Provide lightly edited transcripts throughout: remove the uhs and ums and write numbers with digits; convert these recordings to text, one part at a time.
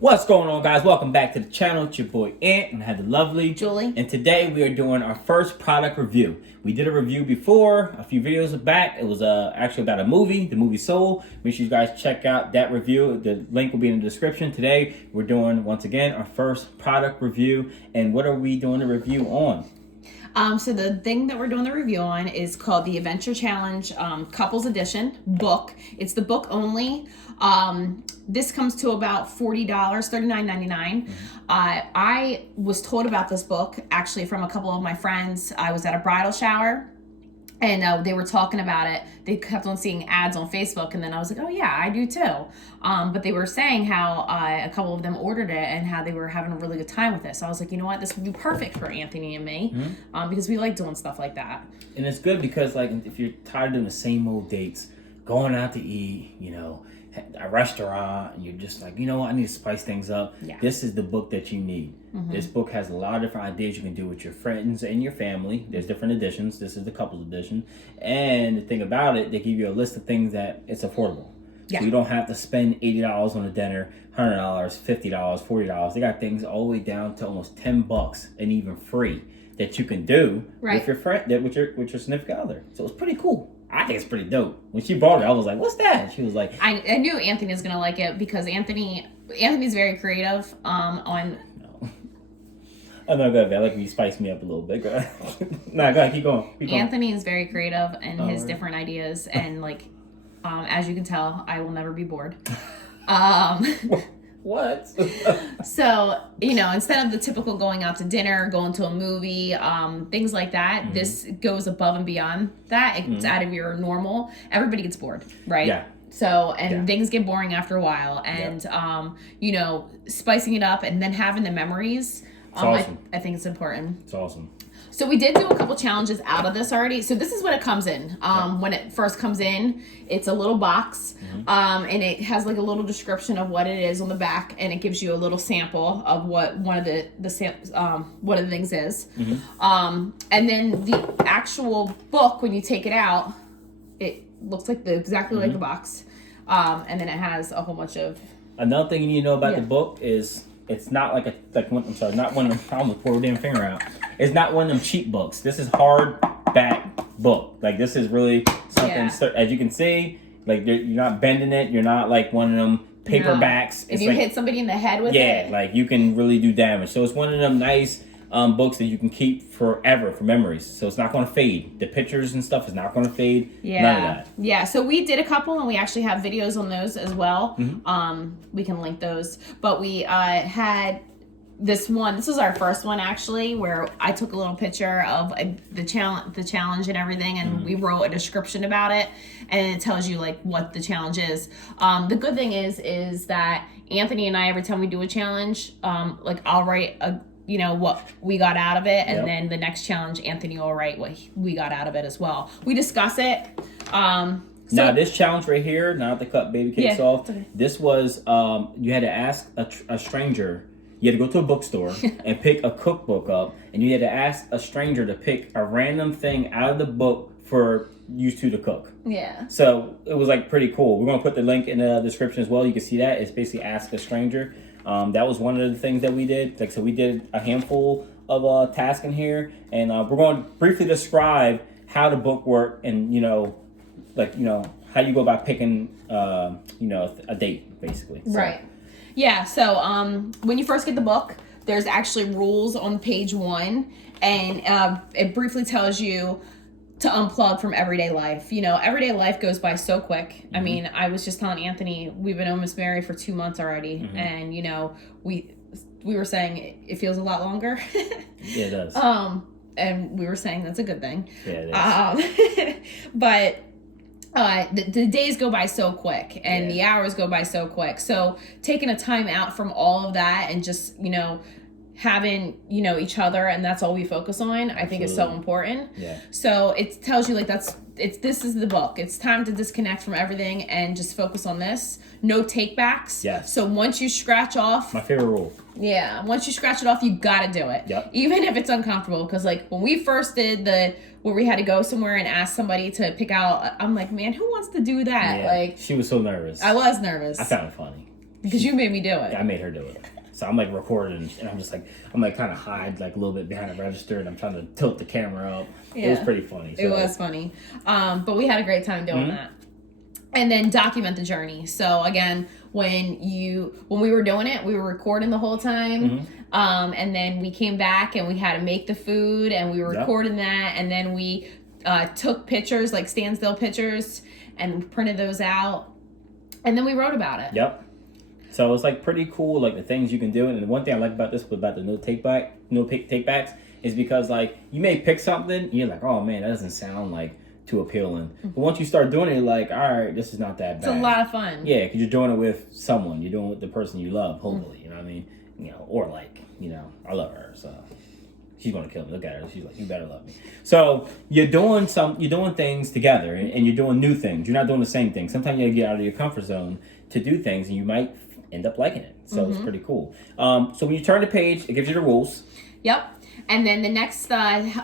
What's going on, guys? Welcome back to the channel. It's your boy Ant, and I have the lovely Julie. And today we are doing our first product review. We did a review before, a few videos back. It was actually about a movie, the movie Soul. Make sure you guys check out that review. The link will be in the description. Today we're doing, once again, our first product review. And what are we doing the review on? So the thing that we're doing the review on is called the Adventure Challenge Couples Edition book. It's the book only. This comes to about $40, $39.99. I was told about this book actually from a couple of my friends. I was at a bridal shower and they were talking about it. They kept on seeing ads on Facebook, and then I was like, oh yeah, I do too. But they were saying how a couple of them ordered it and how they were having a really good time with it. So I was like, you know what, this would be perfect for Anthony and me, because we like doing stuff like that. And it's good because, like, if you're tired of doing the same old dates, going out to eat, a restaurant, and you're just like, you know what, I need to spice things up. Yeah. This is the book that you need. This book has a lot of different ideas you can do with your friends and your family. There's different editions. This is the couples edition. And the thing about it, they give you a list of things that it's affordable. Yeah. So you don't have to spend $80 on a dinner, $100, $50, $40. They got things all the way down to almost $10 and even free that you can do with your friend, with your significant other. So it's pretty cool. I think it's pretty dope. When she brought it, I was like, what's that? She was like, I knew Anthony was going to like it because Anthony's very creative on... I'm not good. I like when you spice me up a little bit. Nah, go ahead, keep going. Anthony is very creative in his different ideas, and like, as you can tell, I will never be bored. What? So, instead of the typical going out to dinner, going to a movie, things like that, this goes above and beyond that. It's out of your normal. Everybody gets bored, right? Yeah. So, things get boring after a while, and spicing it up and then having the memories. Awesome. I think it's important. It's awesome. So we did do a couple challenges out of this already. So this is what it comes in. When it first comes in, it's a little box, and it has like a little description of what it is on the back, and it gives you a little sample of what one of the things is. And then the actual book, when you take it out, it looks like exactly like the box, and then it has a whole bunch of. Another thing you need to know about the book is. It's not I almost pulled a damn finger out. It's not one of them cheap books. This is hardback book. Like, this is really something, as you can see, like, you're not bending it. You're not like one of them paperbacks. If you hit somebody in the head with it. Yeah, like, you can really do damage. So it's one of them nice books that you can keep forever for memories. So it's not going to fade. The pictures and stuff is not going to fade. Yeah. None of that. Yeah. So we did a couple, and we actually have videos on those as well. We can link those. But we had this one. This was our first one, actually, where I took a little picture of the challenge and everything, and we wrote a description about it, and it tells you like what the challenge is. The good thing is that Anthony and I, every time we do a challenge, like, I'll write what we got out of it, and then the next challenge, Anthony will write what we got out of it as well. We discuss it. Now, this challenge right here, not to cut baby cakes off, this was, you had to ask a stranger. You had to go to a bookstore and pick a cookbook up, and you had to ask a stranger to pick a random thing out of the book for you two to cook. Yeah. So it was like pretty cool. We're going to put the link in the description as well. You can see that. It's basically ask a stranger. That was one of the things that we did. Like, so we did a handful of tasks in here, and we're going to briefly describe how the book worked, and how you go about picking a date, basically. So. Right. Yeah. So when you first get the book, there's actually rules on page 1, and it briefly tells you to unplug from everyday life. Everyday life goes by so quick. I mean, I was just telling Anthony, we've been almost married for 2 months already, and we were saying it feels a lot longer. Yeah, it does. And we were saying that's a good thing. Yeah, it is. But the days go by so quick, and the hours go by so quick. So taking a time out from all of that and just having each other, and that's all we focus on. I think is so important. Yeah. So it tells you like this is the book. It's time to disconnect from everything and just focus on this. No take backs. Yes. So once you scratch off, my favorite rule. Yeah. Once you scratch it off, you gotta do it. Yep. Even if it's uncomfortable, because like when we first did where we had to go somewhere and ask somebody to pick out, I'm like, man, who wants to do that? Yeah. Like, she was so nervous. I was nervous. I found it funny. Because you made me do it. I made her do it. So I'm like recording, and I'm just like, I'm like kind of hide like a little bit behind the register, and I'm trying to tilt the camera up. Yeah. It was pretty funny. So. It was funny. But we had a great time doing that. And then document the journey. So again, when we were doing it, we were recording the whole time. And then we came back and we had to make the food, and we were recording that, and then we took pictures, like standstill pictures, and printed those out, and then we wrote about it. Yep. So it's like pretty cool, like the things you can do. And the one thing I like about this, about the no take backs, is because like you may pick something, and you're like, oh man, that doesn't sound like too appealing. But once you start doing it, you're like, all right, this is not that bad. It's a lot of fun. Yeah, because you're doing it with someone. You're doing it with the person you love, hopefully. You know what I mean? Or like, I love her, so she's gonna kill me. Look at her. She's like, you better love me. So you're doing things together, and you're doing new things. You're not doing the same thing. Sometimes you gotta get out of your comfort zone to do things, and you might end up liking it. So it's pretty cool. So when you turn the page, it gives you the rules. Yep. And then the next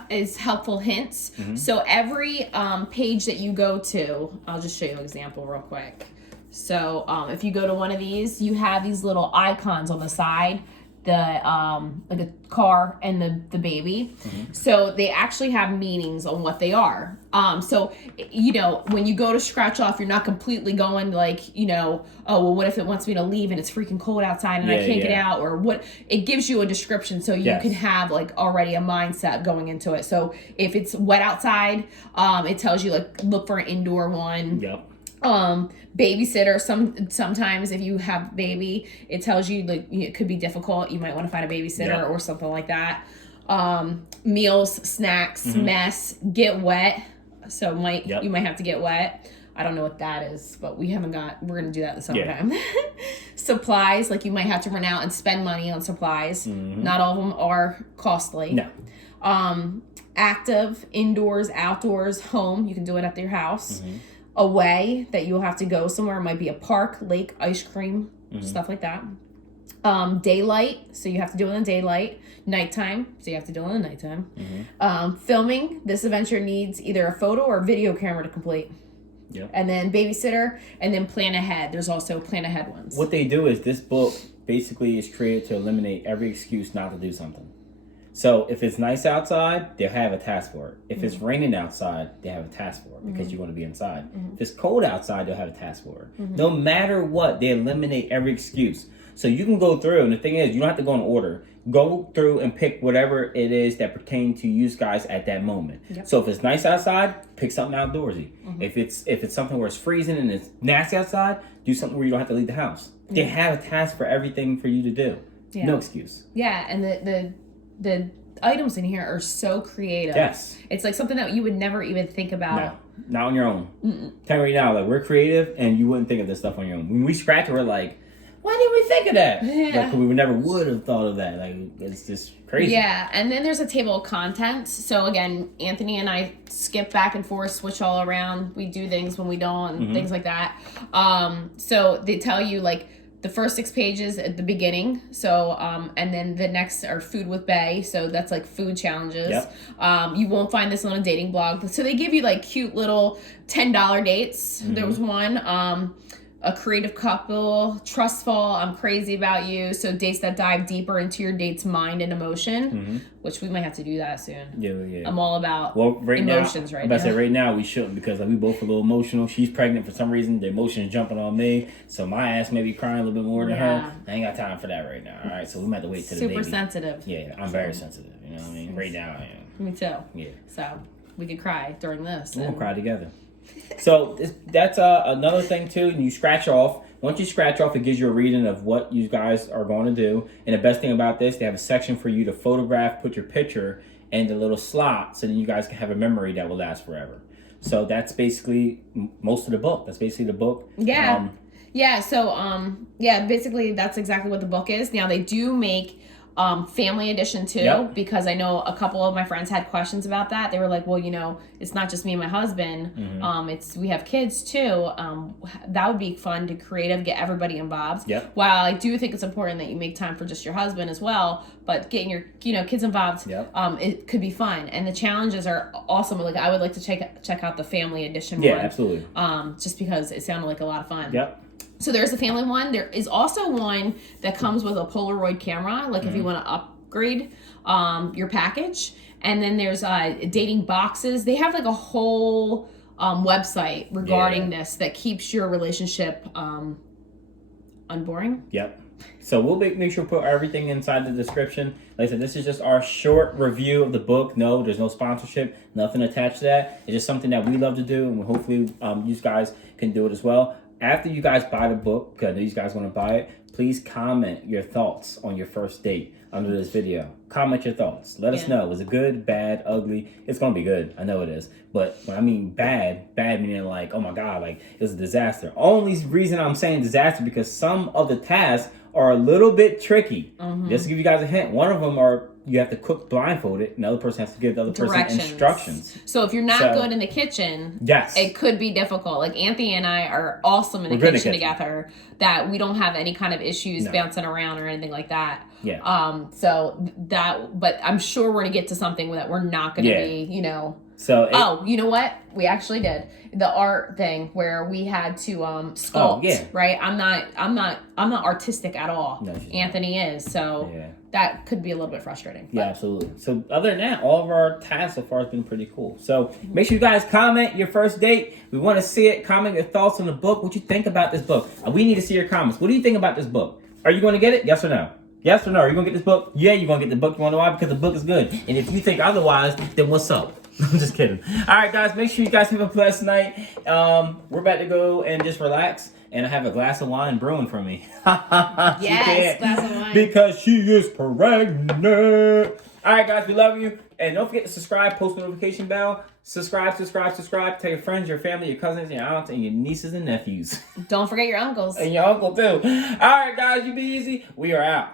is helpful hints. So every page that you go to, I'll just show you an example real quick. So if you go to one of these, you have these little icons on the side, like a car and the baby. So they actually have meanings on what they are. So, when you go to scratch off, you're not completely going like, oh, well, what if it wants me to leave and it's freaking cold outside and I can't get out, or what? It gives you a description so you can have like already a mindset going into it. So if it's wet outside, it tells you like, look for an indoor one. Yep. Babysitter, sometimes if you have baby, it tells you like it could be difficult, you might want to find a babysitter or something like that. Meals, snacks, mess, get wet, so you might have to get wet. I don't know what that is, but we're gonna do that in the summertime. Supplies, like you might have to run out and spend money on supplies. Not all of them are costly. No. Active, indoors, outdoors, home, you can do it at your house. Away, that you'll have to go somewhere. It might be a park, lake, ice cream, stuff like that. Daylight, so you have to do it in the daylight. Nighttime, so you have to do it in the nighttime. Filming, this adventure needs either a photo or a video camera to complete. Yep. And then babysitter, and then plan ahead. There's also plan ahead ones. What they do is this book basically is created to eliminate every excuse not to do something. So if it's nice outside, they'll have a task for it. If it's raining outside, they have a task for it because you want to be inside. If it's cold outside, they'll have a task for it. No matter what, they eliminate every excuse. So you can go through, and the thing is, you don't have to go in order. Go through and pick whatever it is that pertain to you guys at that moment. So if it's nice outside, pick something outdoorsy. If it's something where it's freezing and it's nasty outside, do something where you don't have to leave the house. They have a task for everything for you to do. No excuse. Yeah, and the items in here are so creative. Yes. It's like something that you would never even think about. No, not on your own. Tell me right now, like, we're creative, and you wouldn't think of this stuff on your own. When we scratch it, we're like, why didn't we think of that? Yeah. Like, we never would have thought of that. Like, it's just crazy. Yeah, and then there's a table of contents. So again, Anthony and I skip back and forth, switch all around. We do things when we don't, and things like that. So they tell you, like, the first 6 pages at the beginning. So, and then the next are food with Bae. So that's like food challenges. Yep. You won't find this on a dating blog. So they give you like cute little $10 dates. There was one, a creative couple, trust fall, I'm crazy about you. So dates that dive deeper into your date's mind and emotion, which we might have to do that soon. Yeah. I'm all about emotions now. I'm about to say right now we shouldn't, because like we both a little emotional. She's pregnant for some reason. The emotion is jumping on me. So my ass may be crying a little bit more than her. I ain't got time for that right now. All right, so we might have to wait till the baby. Super sensitive. Yeah, I'm very sensitive. You know what I mean? Right now I am. Me too. Yeah. So we could cry during this. We'll cry together. So that's another thing too. You scratch off. Once you scratch off, it gives you a reading of what you guys are going to do. And the best thing about this, they have a section for you to photograph, put your picture in the little slot, so then you guys can have a memory that will last forever. So that's basically most of the book. That's basically the book. Yeah. So basically that's exactly what the book is. Now they do make family edition too, because I know a couple of my friends had questions about that. They were like, well, it's not just me and my husband. We have kids too. That would be fun to get everybody involved. While I do think it's important that you make time for just your husband as well, but getting your kids involved, it could be fun. And the challenges are awesome. Like, I would like to check out the family edition one. Absolutely. Just because it sounded like a lot of fun. So there's a family one. There is also one that comes with a Polaroid camera, like if you want to upgrade your package. And then there's dating boxes. They have like a whole website regarding this that keeps your relationship unboring. Yep. So we'll make sure to put everything inside the description. Like I said, this is just our short review of the book. No, there's no sponsorship, nothing attached to that. It's just something that we love to do, and hopefully you guys can do it as well. After you guys buy the book, because I know you guys want to buy it, please comment your thoughts on your first date under this video. Comment your thoughts. Let us know. Was it good, bad, ugly? It's going to be good. I know it is. But when I mean bad meaning like, oh my God, like it was a disaster. Only reason I'm saying disaster because some of the tasks are a little bit tricky. Just to give you guys a hint, one of them are you have to cook blindfolded, and the other person has to give the other person instructions. So if you're not good in the kitchen, it could be difficult. Like Anthony and I are awesome in the kitchen together, that we don't have any kind of issues bouncing around or anything like that. Yeah. So that, but I'm sure we're gonna get to something that we're not gonna be, you know. So you know what? We actually did the art thing where we had to sculpt. Right? I'm not artistic at all. No, Anthony is. So that could be a little bit frustrating. Yeah, absolutely. So other than that, all of our tasks so far has been pretty cool. So make sure you guys comment your first date. We want to see it. Comment your thoughts on the book. What you think about this book. And we need to see your comments. What do you think about this book? Are you going to get it? Yes or no? Yes or no? Are you going to get this book? Yeah, you're going to get the book. You want to know why? Because the book is good. And if you think otherwise, then what's up? I'm just kidding. All right, guys, make sure you guys have a blessed night. We're about to go and just relax. And I have a glass of wine brewing for me. Yes, glass of wine. Because she is pregnant. All right, guys, we love you. And don't forget to subscribe, post notification bell. Subscribe. Tell your friends, your family, your cousins, your aunts, and your nieces and nephews. Don't forget your uncles. And your uncle, too. All right, guys, you be easy. We are out.